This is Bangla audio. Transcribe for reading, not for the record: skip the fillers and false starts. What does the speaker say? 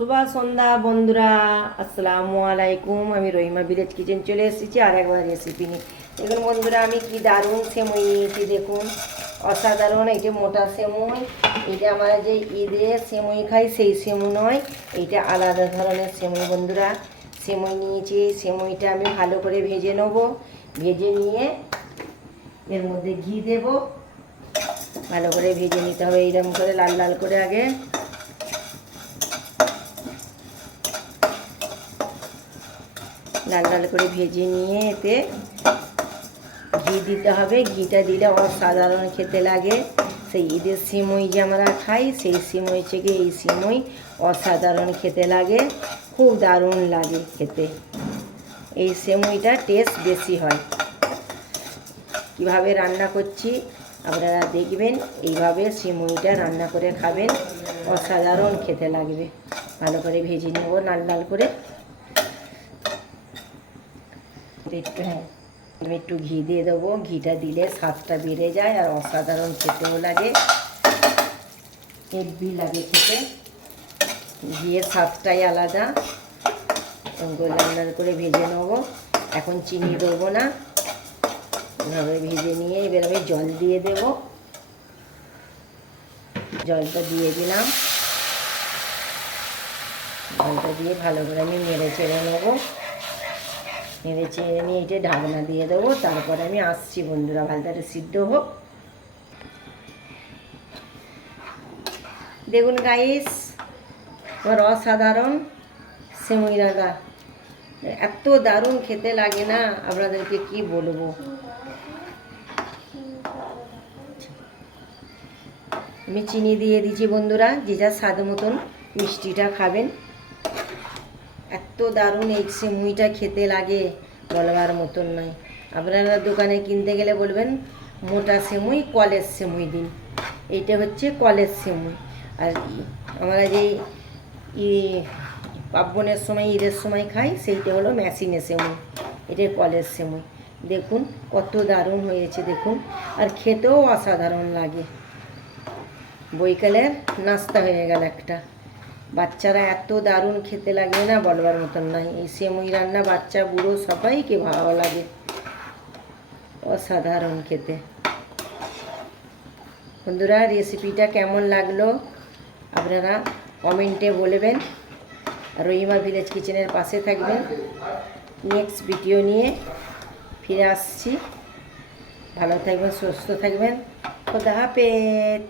শুভ সন্ধ্যা বন্ধুরা, আসসালামু আলাইকুম। আমি রহিমা ভিলেজ কিচেন চলে এসেছি আর একবার রেসিপি নিয়ে। দেখুন বন্ধুরা, আমি কি দারুণ সেমুই নিয়েছি। দেখুন, অসাধারণ। এইটা মোটা সেমুই। এইটা আমরা যে ঈদে সেমুই খাই সেই সেমুই নয়, এইটা আলাদা ধরনের সেমুই। বন্ধুরা, সেমুই নিয়েছি। সেমুইটা আমি ভালো করে ভেজে নেব। ভেজে নিয়ে এর মধ্যে ঘি দেব। ভালো করে ভেজে নিতে হবে এইরকম করে, লাল লাল করে। আগে লাল লাল করে ভেজে নিয়ে এতে ঘি দিতে হবে। ঘিটা দিলে অসাধারণ খেতে লাগে। সেই ঈদের সিমই যে আমরা খাই সেই সিমই থেকে এই সিমই অসাধারণ খেতে লাগে, খুব দারুণ লাগে খেতে। এই সিমইটা টেস্ট বেশি হয়। কীভাবে রান্না করছি আপনারা দেখবেন, এইভাবে সিমইটা রান্না করে খাবেন, অসাধারণ খেতে লাগবে। ভালো করে ভেজে নেব লাল লাল করে। আমি একটু ঘি দিয়ে দেবো। ঘিটা দিলে স্বাদটা বেড়ে যায় আর অসাধারণ খেতেও লাগে, হেভি লাগে খেতে। ঘিয়ের স্বাদটাই আলাদা। লাল লাল করে ভেজে নেবো। এখন চিনি দেবো না, এভাবে ভেজে নিয়ে এবার আমি জল দিয়ে দেব। জলটা দিয়ে দিলাম। জলটা দিয়ে ভালো করে আমি নেড়ে চেড়ে নেবো। নেড়ে চেড়ে নিয়ে এটা ঢাকনা দিয়ে দেবো। তারপরে আমি আসছি বন্ধুরা, ভালটারে সিদ্ধ হোক। দেখুন গাইস, আমার অসাধারণ সেমুই রান্না। এত দারুণ খেতে লাগে না, আপনাদেরকে কি বলবো। আমি চিনি দিয়ে দিচ্ছি বন্ধুরা, যে যার স্বাদ মতন মিষ্টিটা খাবেন। এত দারুণ এই সেমুইটা খেতে লাগে, বলবার মতন নয়। আপনারা দোকানে কিনতে গেলে বলবেন মোটা সেমুই, কলের সেমুই দিন। এইটা হচ্ছে কলের সেমুই। আর আমরা যেই পার্বণের সময়, ঈদের সময় খাই, সেইটা হলো মেশিনে সেমুই। এটা কলের সেমুই। দেখুন কত দারুণ হয়েছে দেখুন, আর খেতেও অসাধারণ লাগে। বৈকালের নাস্তা হয়ে গেল একটা। বাচ্চারা এত দারুণ খেতে লাগে না, বলবার মতন নয়। এই সেমুই রান্না বাচ্চা বুড়ো সবাইকে ভালো লাগে, অসাধারণ খেতে। বন্ধুরা, রেসিপিটা কেমন লাগলো আপনারা কমেন্টে বলবেন। রহিমা ভিলেজ কিচেনের পাশে থাকবেন। নেক্সট ভিডিও নিয়ে ফিরে আসছি। ভালো থাকবেন, সুস্থ থাকবেন। খোদা হাফেজ।